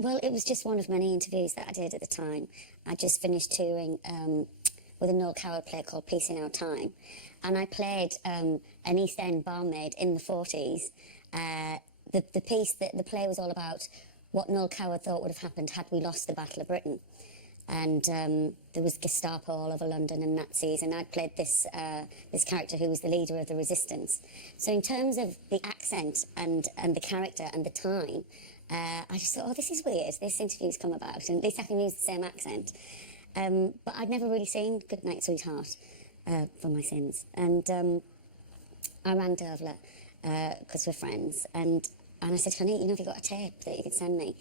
Well, it was just one of many interviews that I did at the time. I just finished touring with a Noel Coward play called Peace in Our Time, and I played an East End barmaid in the 40s. The piece, the play was all about what Noel Coward thought would have happened had we lost the Battle of Britain. And there was Gestapo all over London and Nazis, and I played this character who was the leader of the resistance. So in terms of the accent and the character and the time, I just thought, oh, this is weird. This interview's come about, and at least I can use the same accent. But I'd never really seen Goodnight Sweetheart for my sins. And I rang Dervla, because we're friends, and I said, honey, have you got a tape that you could send me?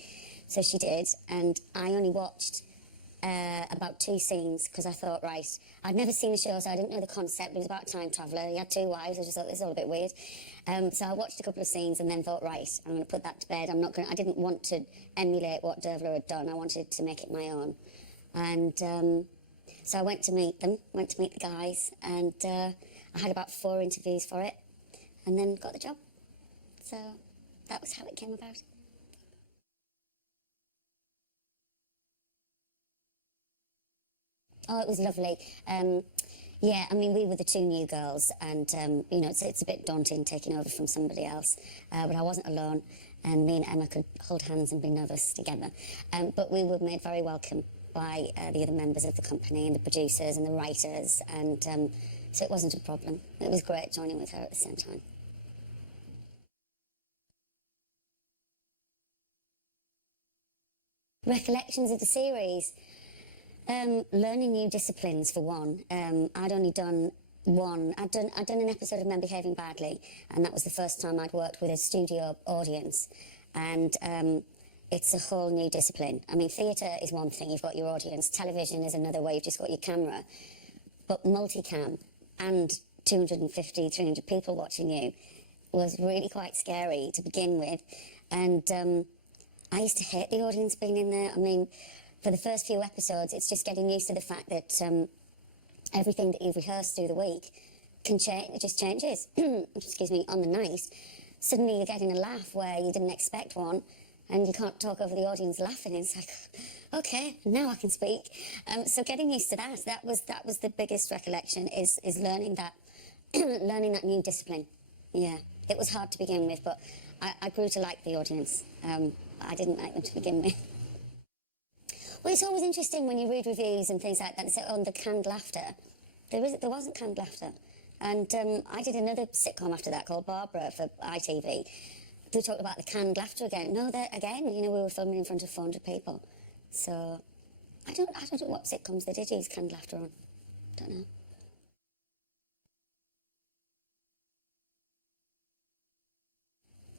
So she did, and I only watched about 2 scenes, because I thought, right, I'd never seen the show, so I didn't know the concept. It was about a time traveller. He had 2 wives. I just thought, this is all a bit weird. So I watched a couple of scenes and then thought, right, I'm going to put that to bed. I didn't want to emulate what Dervla had done. I wanted to make it my own. And so I went to meet them, went to meet the guys, and I had about 4 interviews for it, and then got the job. So that was how it came about. Oh, it was lovely. Yeah, I mean, we were the 2 new girls, and, it's a bit daunting taking over from somebody else, but I wasn't alone, and me and Emma could hold hands and be nervous together. But we were made very welcome by the other members of the company and the producers and the writers, and so it wasn't a problem. It was great joining with her at the same time. Recollections of the series? Learning new disciplines, for one. I'd only done one. I'd done an episode of Men Behaving Badly, and that was the first time I'd worked with a studio audience. And it's a whole new discipline. I mean, theatre is one thing, you've got your audience. Television is another way, you've just got your camera. But multicam and 250, 300 people watching you was really quite scary to begin with. And I used to hate the audience being in there. I mean, for the first few episodes, it's just getting used to the fact that everything that you've rehearsed through the week can change. It just changes. Excuse me, on the night. Suddenly you're getting a laugh where you didn't expect one, and you can't talk over the audience laughing. It's like, okay, now I can speak. So getting used to that was the biggest recollection, is learning that learning that new discipline. Yeah, it was hard to begin with, but I grew to like the audience. I didn't like them to begin with. Well, it's always interesting when you read reviews and things like that and say, oh, the canned laughter. There wasn't canned laughter. And I did another sitcom after that called Barbara for ITV. They talked about the canned laughter again. No, again, we were filming in front of 400 people. So I don't know what sitcoms they did use canned laughter on. Don't know.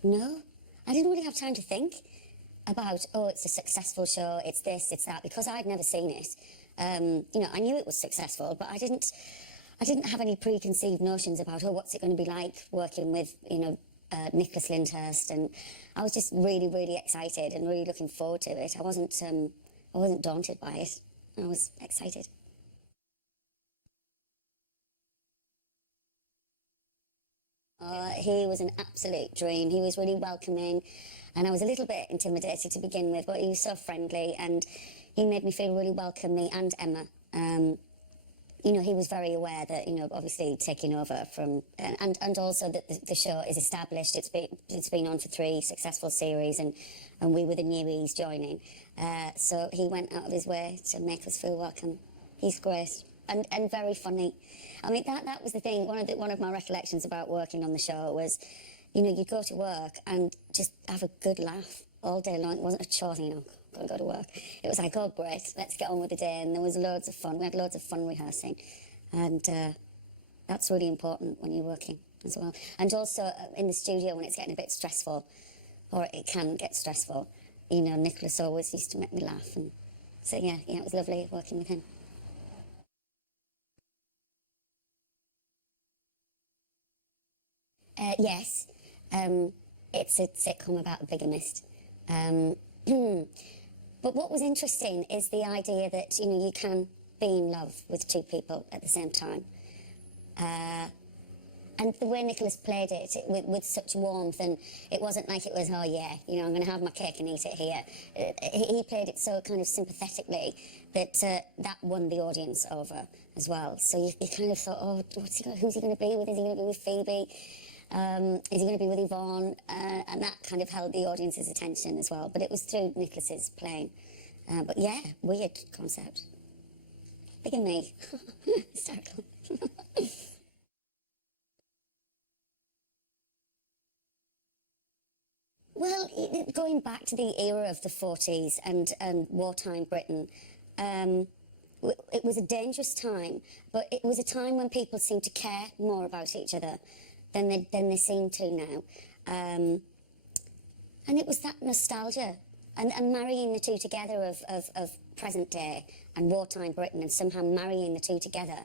No, I didn't really have time to think about, oh, it's a successful show, it's this, it's that, because I'd never seen it. I knew it was successful, but I didn't have any preconceived notions about, oh, what's it going to be like working with, Nicholas Lyndhurst, and I was just really, really excited and really looking forward to it. I wasn't daunted by it. I was excited. He was an absolute dream. He was really welcoming, and I was a little bit intimidated to begin with, but he was so friendly, and he made me feel really welcome, me and Emma. He was very aware that, obviously taking over from, and also that the show is established. It's been on for 3 successful series, and we were the newies joining. So he went out of his way to make us feel welcome. He's great. And very funny. I mean, that was the thing. One of my recollections about working on the show was, you'd go to work and just have a good laugh all day long. It wasn't a chore, got to go to work. It was like, oh, great, let's get on with the day. And there was loads of fun. We had loads of fun rehearsing. And that's really important when you're working as well. And also in the studio when it's getting a bit stressful, or it can get stressful, Nicholas always used to make me laugh. And so, yeah, it was lovely working with him. Yes, it's a sitcom about a bigamist. But what was interesting is the idea that, you can be in love with 2 people at the same time. and the way Nicholas played it with such warmth, and it wasn't like it was, oh yeah, you know, I'm going to have my cake and eat it here. He played it so kind of sympathetically that that won the audience over as well. So you kind of thought, oh, who's he going to be with? Is he going to be with Phoebe? Is he going to be with Yvonne? And that kind of held the audience's attention as well. But it was through Nicholas's playing. But yeah, weird concept. Look at me. Hysterical. Well, going back to the era of the 40s and wartime Britain, it was a dangerous time, but it was a time when people seemed to care more about each other than they seem to now. And it was that nostalgia and marrying the two together of present day and wartime Britain, and somehow marrying the two together.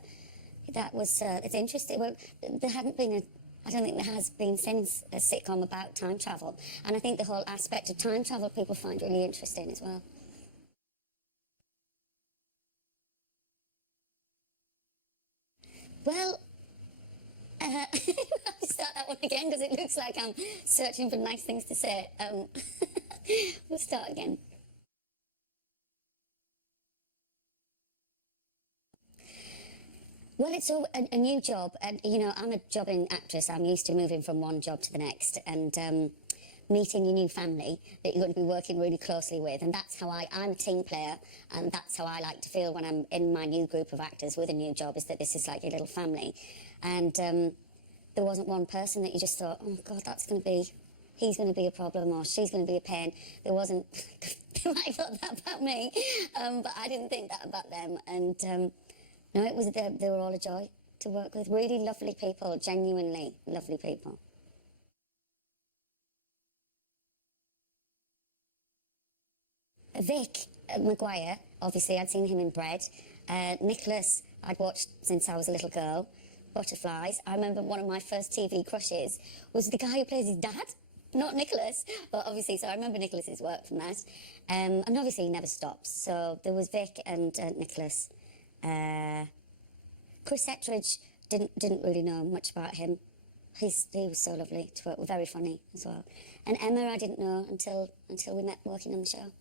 That was, it's interesting. Well, there hadn't been I don't think there has been since a sitcom about time travel. And I think the whole aspect of time travel people find really interesting as well. Well, I'll have to start that one again because it looks like I'm searching for nice things to say. We'll start again. Well, it's a new job, and you know, I'm a jobbing actress. I'm used to moving from one job to the next, and meeting your new family that you're going to be working really closely with, and that's how I'm a team player, and that's how I like to feel when I'm in my new group of actors with a new job, is that this is like a little family. And there wasn't one person that you just thought, oh God, he's going to be a problem, or she's going to be a pain. There wasn't. They might have thought that about me, but I didn't think that about them. And no, they were all a joy to work with. Really lovely people, genuinely lovely people. Vic Maguire, obviously I'd seen him in Bread. Nicholas, I'd watched since I was a little girl. Butterflies. I remember one of my first TV crushes was the guy who plays his dad, not Nicholas, but obviously, so I remember Nicholas's work from that. And obviously he never stops. So there was Vic and Nicholas. Chris Ettridge, didn't really know much about him. He was so lovely to work with, very funny as well. And Emma I didn't know until we met working on the show.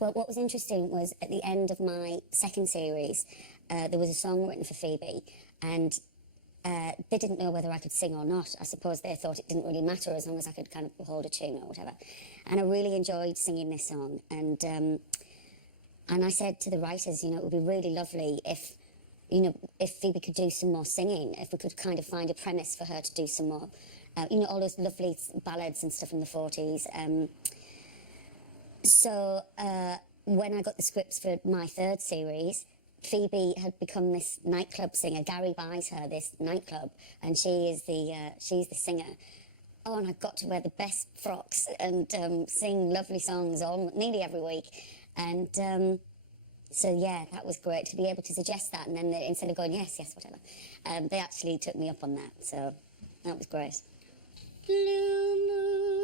Well, what was interesting was at the end of my second series, there was a song written for Phoebe, and they didn't know whether I could sing or not. I suppose they thought it didn't really matter as long as I could kind of hold a tune or whatever. And I really enjoyed singing this song. And I said to the writers, you know, it would be really lovely if, you know, if Phoebe could do some more singing, if we could kind of find a premise for her to do some more, you know, all those lovely ballads and stuff from the 40s. So when I got the scripts for my third series, Phoebe had become this nightclub singer. Gary buys her this nightclub, and she's the singer. Oh, and I got to wear the best frocks and sing lovely songs nearly every week. And so, yeah, that was great to be able to suggest that. And then instead of going, yes, whatever, they actually took me up on that. So that was great. Blue moon,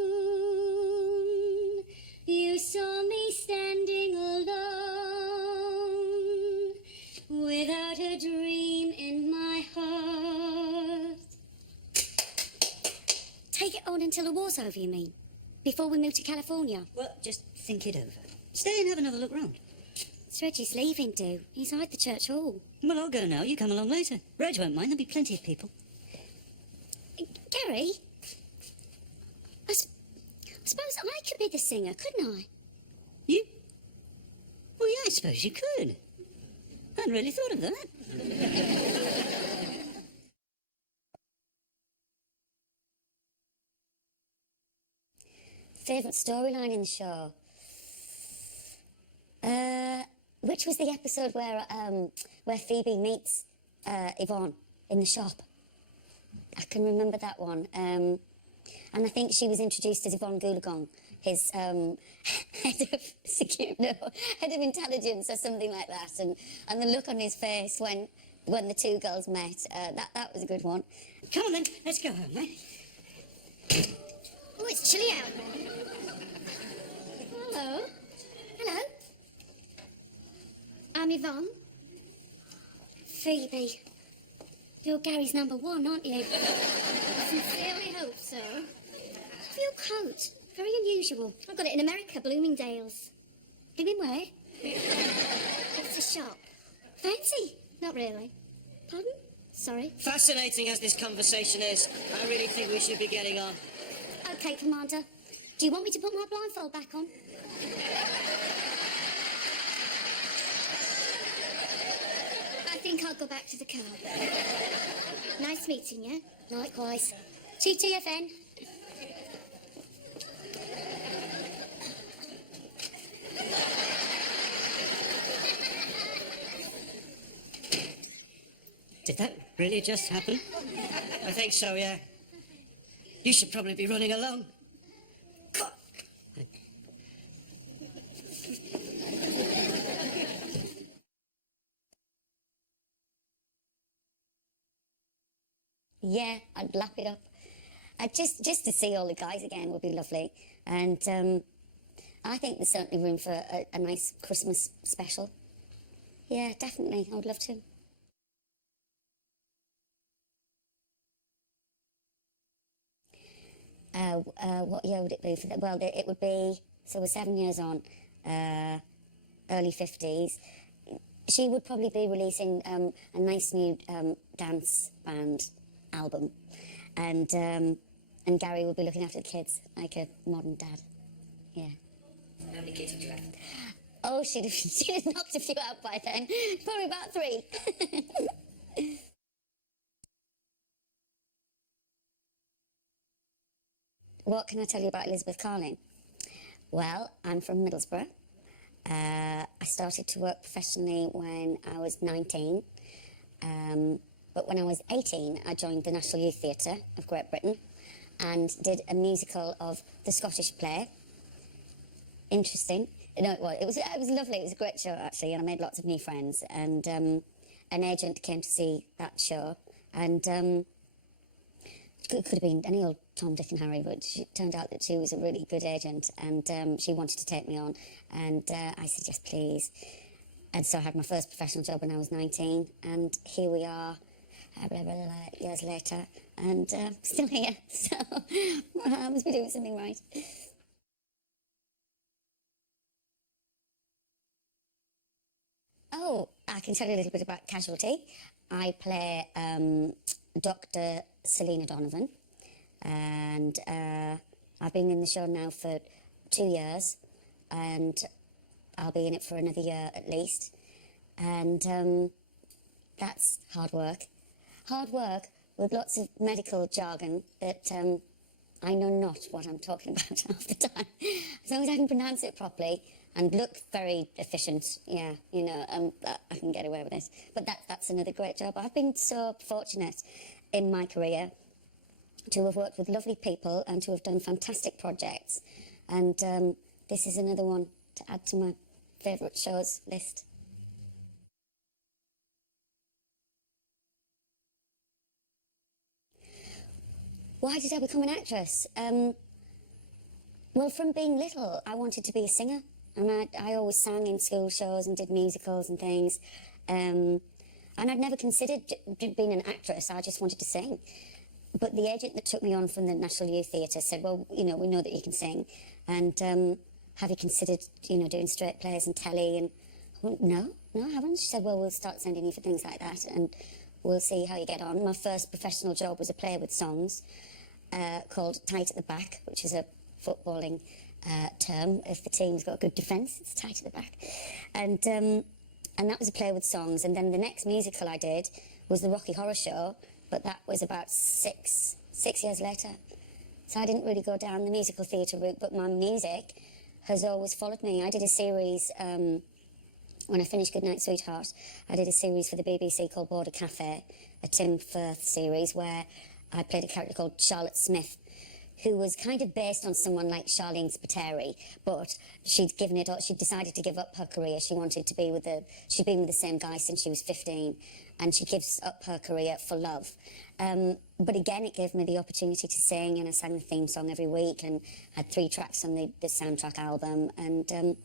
you saw me standing alone, without a dream in my heart. Take it on until the war's over, you mean? Before we move to California? Well, just think it over. Stay and have another look round. It's Reggie's leaving, do. He's at the church hall. Well, I'll go now. You come along later. Reg won't mind. There'll be plenty of people. Gary? I suppose I could be the singer, couldn't I? You? Well, yeah, I suppose you could. I hadn't really thought of that. Favourite storyline in the show? Which was the episode where Phoebe meets Yvonne in the shop? I can remember that one. And I think she was introduced as Yvonne Goolagong, his head of security, no, head of intelligence or something like that. And the look on his face when the two girls met, that was a good one. Come on then, let's go home, eh? Oh, it's chilly out. Hello. Hello. I'm Yvonne. Yvonne? Phoebe, you're Gary's number one, aren't you? I sincerely hope so. Your coat, very unusual. I got it in America, Bloomingdale's. Blooming where? It's a shop. Fancy? Not really. Pardon? Sorry. Fascinating as this conversation is, I really think we should be getting on. Okay, Commander. Do you want me to put my blindfold back on? I think I'll go back to the car. Nice meeting you. Likewise. TTFN. Did that really just happen? I think so, yeah. You should probably be running along. God. Yeah, I'd lap it up. Just to see all the guys again would be lovely. And I think there's certainly room for a nice Christmas special. Yeah, definitely. I would love to. What year would it be for that? Well, it would be, so we're 7 years on, early 50s. She would probably be releasing a nice new dance band album. And Gary would be looking after the kids, like a modern dad. Yeah. How many kids have you had? Oh, she'd have knocked a few out by then. Probably about 3. What can I tell you about Elizabeth Carling? Well, I'm from Middlesbrough. I started to work professionally when I was 19. But when I was 18, I joined the National Youth Theatre of Great Britain and did a musical of the Scottish play. Interesting. No, it was lovely. It was a great show, actually, and I made lots of new friends. And an agent came to see that show, and it could have been any old Tom, Dick and Harry, but it turned out that she was a really good agent, and she wanted to take me on, and I said, yes, please. And so I had my first professional job when I was 19, and here we are, blah, blah, blah, years later, and still here, so I must be doing something right. Oh, I can tell you a little bit about Casualty. I play Dr. Selena Donovan, and I've been in the show now for 2 years, and I'll be in it for another year at least, and that's hard work. Hard work with lots of medical jargon that I know not what I'm talking about half the time. As long as I can pronounce it properly and look very efficient, yeah, you know, I can get away with it. But that's another great job. I've been so fortunate in my career to have worked with lovely people and to have done fantastic projects. And this is another one to add to my favourite shows list. Why did I become an actress? Well, from being little, I wanted to be a singer. And I always sang in school shows and did musicals and things. And I'd never considered being an actress. I just wanted to sing. But the agent that took me on from the National Youth Theatre said, well, you know, we know that you can sing. And have you considered, you know, doing straight plays and telly? And I went, no, I haven't. She said, well, we'll start sending you for things like that and we'll see how you get on. My first professional job was a play with songs called Tight at the Back, which is a footballing term. If the team's got a good defence, it's tight at the back. And that was a play with songs. And then the next musical I did was the Rocky Horror Show, but that was about six years later. So I didn't really go down the musical theatre route, but my music has always followed me. I did a series, when I finished Goodnight Sweetheart, I did a series for the BBC called Border Cafe, a Tim Firth series where I played a character called Charlotte Smith, who was kind of based on someone like Charlene Spiteri, but she'd decided to give up her career. She'd been with the same guy since she was 15, and she gives up her career for love. But again, it gave me the opportunity to sing, and I sang the theme song every week, and had 3 tracks on the soundtrack album, and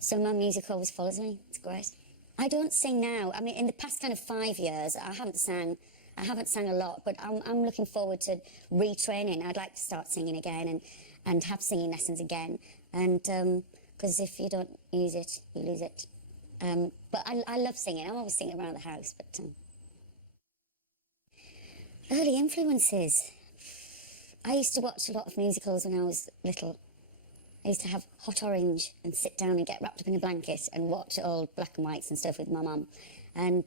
so my music always follows me. It's great. I don't sing now. I mean, in the past kind of 5 years, I haven't sang a lot, but I'm looking forward to retraining. I'd like to start singing again and have singing lessons again. And because if you don't use it, you lose it. But I love singing. I'm always singing around the house. But early influences. I used to watch a lot of musicals when I was little. I used to have Hot Orange and sit down and get wrapped up in a blanket and watch old black and whites and stuff with my mum. And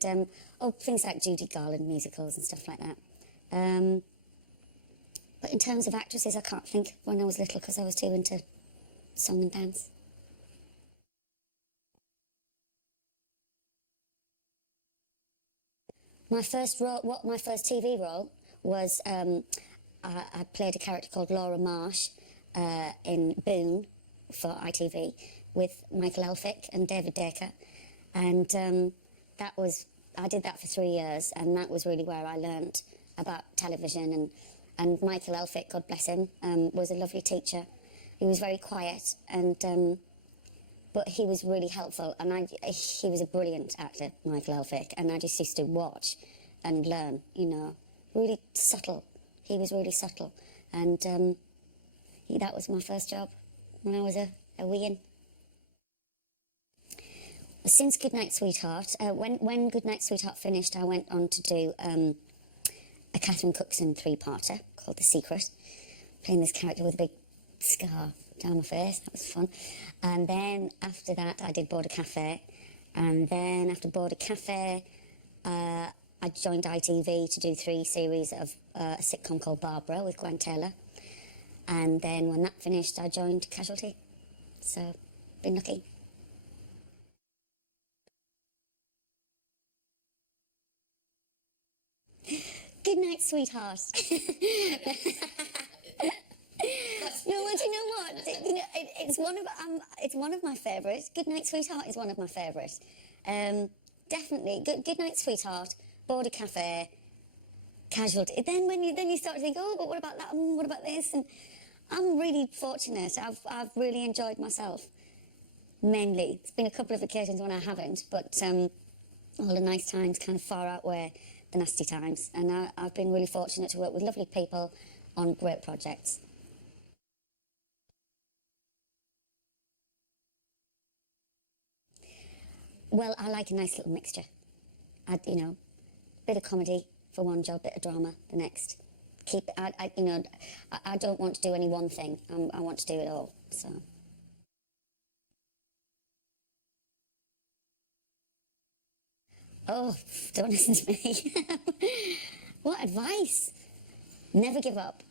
things like Judy Garland musicals and stuff like that. But in terms of actresses, I can't think when I was little because I was too into song and dance. My first TV role was I played a character called Laura Marsh in Boone for ITV with Michael Elphick and David Dacre, and I did that for 3 years, and that was really where I learnt about television. And Michael Elphick, God bless him, was a lovely teacher. He was very quiet, but he was really helpful, and he was a brilliant actor, Michael Elphick, and I just used to watch and learn, you know, really subtle. He was really subtle, and that was my first job when I was a weein. Since Goodnight Sweetheart, when Goodnight Sweetheart finished, I went on to do a Catherine Cookson 3-parter called The Secret, playing this character with a big scar down my face. That was fun. And then after that, I did Border Cafe, and then after Border Cafe, I joined ITV to do 3 series of a sitcom called Barbara with Gwen Taylor. And then when that finished, I joined Casualty. So, been lucky. Goodnight, sweetheart. No, well, do you know what? It's one of my favourites. Goodnight, sweetheart is one of my favourites. Definitely. Goodnight, sweetheart. Border Cafe. Casualty. Then you start to think, oh, but what about that? And what about this? And I'm really fortunate. I've really enjoyed myself. Mainly. It's been a couple of occasions when I haven't, but all the nice times kind of far outweigh the nasty times. And I've been really fortunate to work with lovely people on great projects. Well, I like a nice little mixture. Bit of comedy for one job, bit of drama the next. I don't want to do any one thing. I want to do it all, so. Oh, don't listen to me. What advice? Never give up.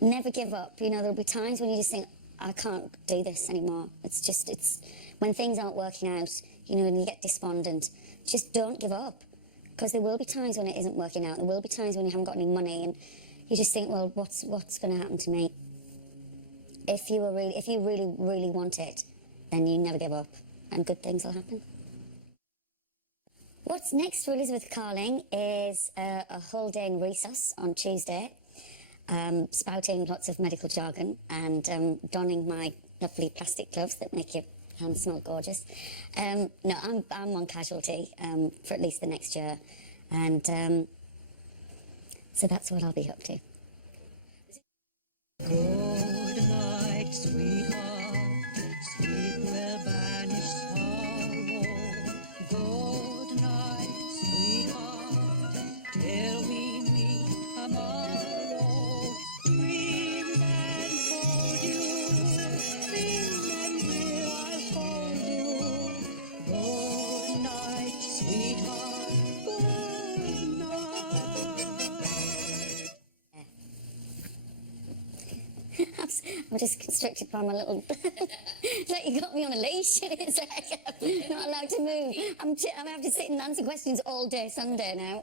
Never give up. You know, there'll be times when you just think, I can't do this anymore. It's when things aren't working out, you know, and you get despondent, just don't give up. Because there will be times when it isn't working out. There will be times when you haven't got any money and you just think, well, what's going to happen to me? If you really, really want it, then you never give up and good things will happen. What's next for Elizabeth Carling is a whole day in resus on Tuesday, spouting lots of medical jargon and donning my lovely plastic gloves that make your hands smell gorgeous. No, I'm on Casualty for at least the next year, and so that's what I'll be up to. Good night, sweetheart, sleep will banish sorrow. Good night, sweetheart, till we meet tomorrow. Dreams and hold you, dreams and will I hold you. Good night, sweetheart, good night. I'm just constricted by my little... It's like you got me on a leash. It's like I'm not allowed to move. I have to sit and answer questions all day Sunday now.